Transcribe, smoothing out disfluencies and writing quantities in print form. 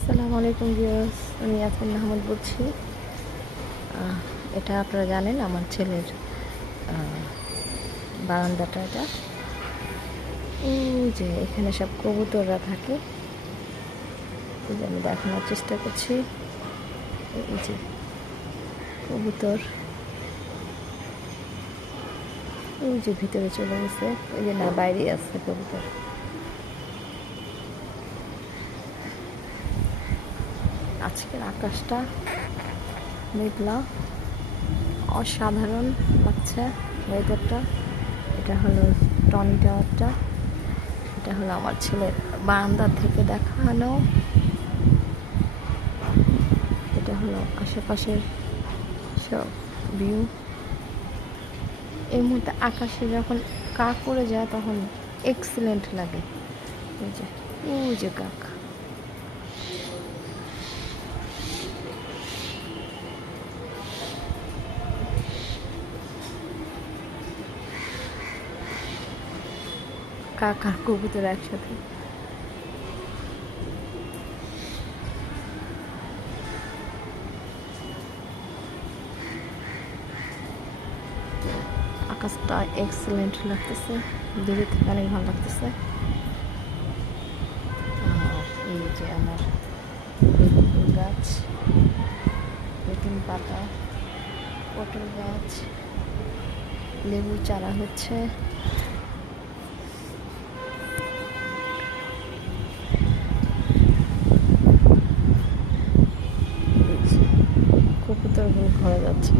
আসসালামু আলাইকুম ভিউয়ার্স, আমি ইয়াসমিন আহমদ বলছি। এটা আপনারা জানেন আমার ছেলের বারান্দাটা। এটা যে এখানে সব কবুতররা থাকে। এই যে আমি দেখানোর চেষ্টা করছি। এই যে কবুতর, ওই যে ভিতরে চলে গেছে, ওই যে না বাইরে আছে কবুতর। আজকের আকাশটা মেঘলা, অসাধারণ লাগছে ওয়েদারটা। এটা হলো টনি টাওয়ারটা, এটা হলো আমার ছেলের বারান্দা থেকে দেখানো। এটা হলো আশেপাশের সব ভিউ। এই মুহূর্তে আকাশে যখন কাক উড়ে যায় তখন এক্সিলেন্ট লাগে। ওই যে কাক, কাক আর কবুতর একসাথে। আকাশটা এক্সেলেন্ট লাগতেছে, দূরে থেকে অনেক ভালো লাগতেছে। আর এই যে আমার বেগুন গাছ, বেগুন পাতা, পটল গাছ, লেবু চারা হচ্ছে। কবুতরগুলো ঘরে যাচ্ছে।